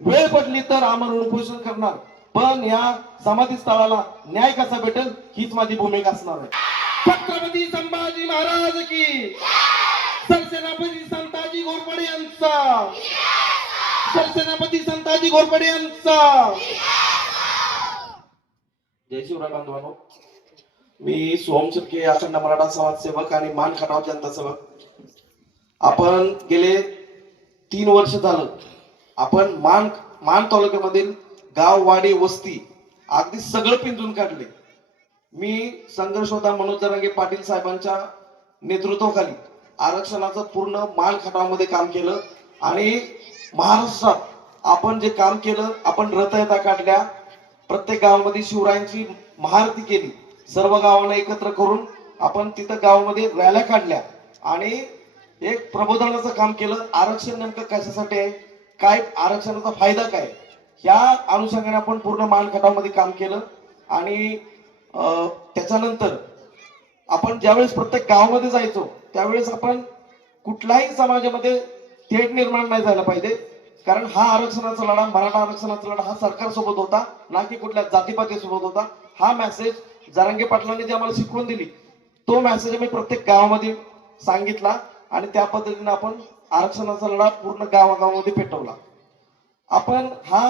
वेळ पडली तर आमरण उपोषण करणार, पण या समाधी स्थळाला न्याय कसा भेटेल हीच माझी भूमिका असणार आहे. छत्रपती संभाजी महाराज की, सरसेनापती संताजी घोरपडे यांचा, सरसेनापती संताजी घोरपडे यांचा. जय शिवराय बांधवांनो, मी सोहम शिर्के, अखंड मराठा समाजसेवक आणि मान खटाव जनता सेवक. आपण गेले 3 वर्ष झालं आपण मान तालुक्यामधील गाव, वाडी, वस्ती अगदी सगळं पिंजून काढले. मी संघर्ष होता मनोज जरांगे पाटील साहेबांच्या नेतृत्वाखाली आरक्षणाचं पूर्ण मान खटावमध्ये काम केलं आणि महाराष्ट्रात आपण जे काम केलं, आपण रथयात्रा काढल्या, प्रत्येक गावामध्ये शिवरायांची महाआरती केली, सर्व गावांना एकत्र करून आपण तिथं गावामध्ये रॅल्या काढल्या आणि एक प्रबोधनाचं काम केलं. आरक्षण नेमकं कशासाठी आहे, काय आरक्षणाचा फायदा काय, ह्या अनुषंगाने आपण पूर्ण मान खटावमध्ये काम केलं. आणि त्याच्यानंतर आपण ज्यावेळेस प्रत्येक गावामध्ये जायचो त्यावेळेस आपण कुठल्याही समाजामध्ये तेढ निर्माण नाही झाला पाहिजे, कारण हा आरक्षणाचा लढा, मराठा आरक्षणाचा लढा हा सरकारसोबत होता, ना की कुठल्या जातीपातीसोबत होता. हा मेसेज जरांगे पाटलांनी जे आम्हाला शिकवून दिली तो मेसेज आम्ही प्रत्येक गावामध्ये सांगितला आणि त्या पद्धतीने आपण आरक्षणाचा लढा पूर्ण गावागावामध्ये पेटवला. आपण हा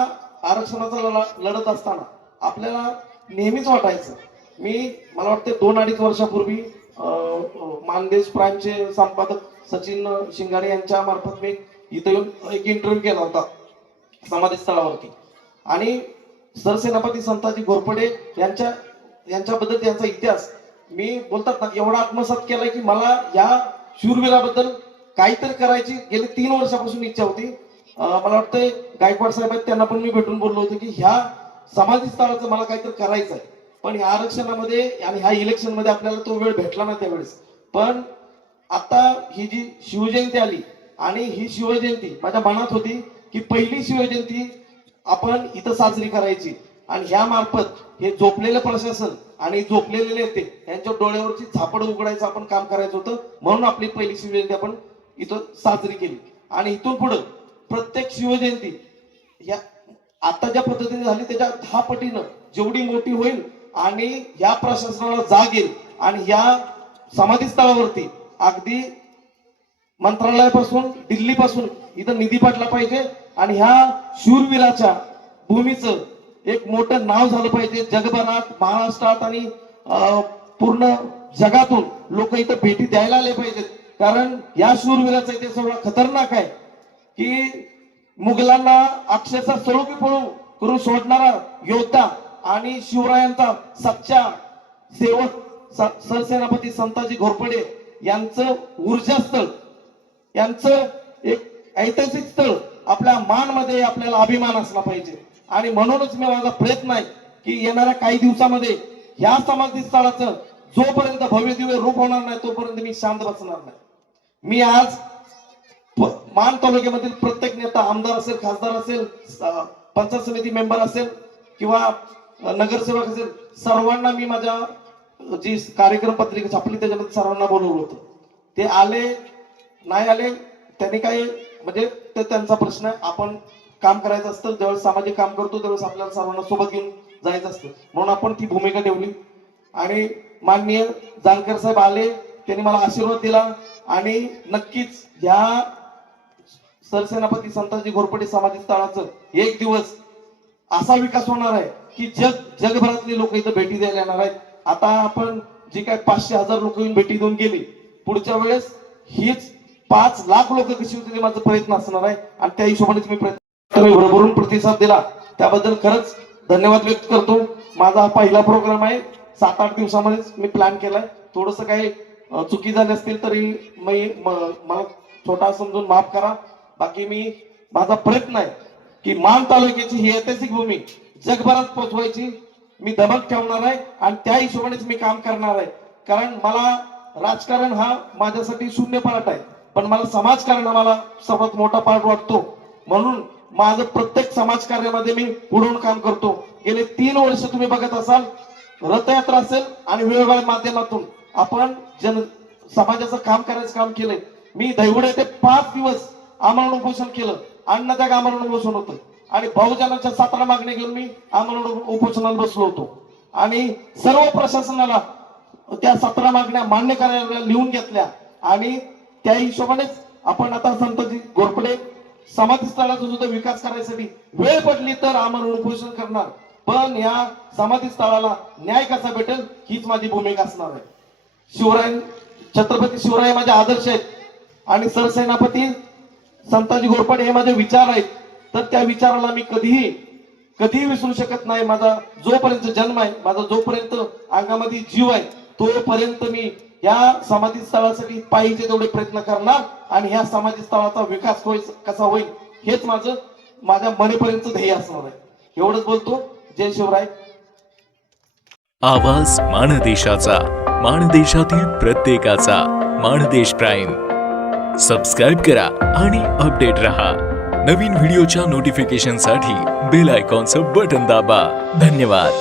आरक्षणाचा लढा लढत असताना आपल्याला नेहमीच वाटायचं, मला वाटतं 2-2.5 वर्षापूर्वी मानदेश प्राईमचे संपादक सचिन शिंगारे यांच्या मार्फत मी इथे येऊन एक इंटरव्ह्यू केला होता समाधी स्थळावरती आणि सरसेनापती संताजी घोरपडे यांच्याबद्दल त्यांचा इतिहास मी बोलतात ना एवढा आत्मसात केलाय की मला या शूरवीराबद्दल काहीतरी करायची गेली 3 वर्षापासून इच्छा होती. मला वाटतंय गायकवाड साहेब आहेत, त्यांना पण मी भेटून बोललो होतो की ह्या समाधी स्थळाचं मला काहीतरी करायचं आहे, पण ह्या आरक्षणामध्ये आणि ह्या इलेक्शन मध्ये आपल्याला तो वेळ भेटला ना त्यावेळेस. पण आता ही जी शिवजयंती आली आणि ही शिवजयंती माझ्या मनात होती की पहिली शिवजयंती आपण इथं साजरी करायची आणि ह्या मार्फत हे झोपलेलं प्रशासन आणि झोपलेले नेते यांच्या डोळ्यावरची झापड उघडायचं आपण काम करायचं होतं, म्हणून आपली पहिली शिवजयंती आपण इथं साजरी केली. आणि इथून पुढे प्रत्येक शिवजयंती या आता ज्या पद्धतीने झाली त्याच्या 10 पटीनं जेवढी मोठी होईल आणि या प्रशासनाला जाग येईल आणि या समाधी स्थळावरती अगदी मंत्रालयापासून दिल्लीपासून इथं निधी पाठला पाहिजे आणि ह्या शूरवीराच्या भूमीचं एक मोठं नाव झालं पाहिजे जगभरात, महाराष्ट्रात आणि पूर्ण जगातून लोक इथं भेटी द्यायला आले पाहिजेत. कारण या शूरवीराचा इतिहास एवढा खतरनाक आहे की मुघलांना अक्षरशः सळोकी पळू करून सोडणारा योद्धा आणि शिवरायांचा सच्चा सेवक सरसेनापती संताजी घोरपडे यांचं ऊर्जा स्थळ, यांचं एक ऐतिहासिक स्थळ आपल्या मानमध्ये आपल्याला अभिमान असला पाहिजे. आणि म्हणूनच मी माझा प्रयत्न आहे की येणाऱ्या काही दिवसामध्ये ह्या समाधी स्थळाचं जोपर्यंत भव्य दिव्य रूप होणार नाही तोपर्यंत मी शांत बसणार नाही. मी आज मान तालुक्यामधील प्रत्येक नेता, आमदार असेल, खासदार असेल, पंचायत समिती मेंबर असेल किंवा नगरसेवक असेल, सर्वांना मी माझ्या जी कार्यक्रम पत्रिका छापली त्याच्यामध्ये सर्वांना बोलवलं होतं. ते आले नाही आले त्यांनी काही म्हणजे ते त्यांचा प्रश्न आहे. आपण काम करायचं असतं, ज्यावेळेस सामाजिक काम करतो त्यावेळेस आपल्याला सर्वांना सोबत घेऊन जायचं असतं, म्हणून आपण ती भूमिका ठेवली. आणि माननीय जानकर साहेब आले, त्यांनी मला आशीर्वाद दिला आणि नक्कीच ह्या सरसेनापती संताजी घोरपडे समाधी स्थळाचं एक दिवस असा विकास होणार आहे की जगभरातले लोक इथं भेटी द्यायला येणार आहेत. आता आपण जी काय 500-1000 लोक येऊन भेटी देऊन गेली, पुढच्या वेळेस हीच 5 लाख लोक कशी होतील माझा प्रयत्न असणार आहे आणि त्या हिशोबानेच मी भरभरून प्रतिसाद दिला, त्याबद्दल खरंच धन्यवाद व्यक्त करतो. माझा हा पहिला प्रोग्राम आहे, 7-8 दिवसामध्येच मी प्लॅन केलाय. थोडस काही चुकी झाली असतील तरी मला छोटा समजून माफ करा. बाकी माझा प्रयत्न आहे की मान तालुक्याची ही ऐतिहासिक भूमी जगभरात पोहोचवायची मी धमक ठेवणार आहे आणि त्या हिशोबानेच मी काम करणार आहे. कारण मला राजकारण हा माझ्यासाठी शून्य पार्ट आहे, पण मला समाजकारण मला सर्वात मोठा पार्ट वाटतो. म्हणून माझं प्रत्येक समाजकार्यामध्ये मी पुढून काम करतो. गेले 3 वर्ष तुम्ही बघत असाल, रथयात्रा असेल आणि वेगवेगळ्या माध्यमातून आपण समाजाचं काम करायचं काम केलंय. मी दैवड येथे 5 दिवस आमरण उपोषण केलं, अन्नत्याग आमरण उपोषण होतं. आणि बहुजनाच्या 17 मागण्या घेऊन मी आंदोलन उपोषणाला बसलो होतो आणि सर्व प्रशासनाला त्या 17 मागण्या मान्य करायला लिहून घेतल्या आणि त्या हिशोबानेच आपण आता संतजी घोरपडे समाधी स्थळाचा सुद्धा विकास करायसाठी वेळ पडली तर आमरण उपोषण करणार, पण या समाधी स्थळाला न्याय कसा भेटेल हीच माझी भूमिका असणार आहे. छत्रपती शिवराय माझे आदर्श आहेत आणि सरसेनापती संताजी घोरपडे हे माझे विचार आहेत, तर त्या विचाराला मी कधीही विसरू शकत नाही. माझा जोपर्यंत जन्म आहे, माझा जोपर्यंत अंगामध्ये जीव आहे, तोपर्यंत मी या समाधी स्थळासाठी पाहिजे तेवढे प्रयत्न करणार आणि ह्या समाधी स्थळाचा विकास कसा होईल हेच माझ्या मनेपर्यंत ध्येय असणार आहे. एवढंच बोलतो. जय शिवराय. आवाज माणदेशाचा, माणदेशातील प्रत्येकाचा. माणदेश प्राईम सबस्क्राईब करा आणि अपडेट रहा. नवीन व्हिडिओच्या नोटिफिकेशनसाठी बेल आयकॉनचं बटन दाबा. धन्यवाद.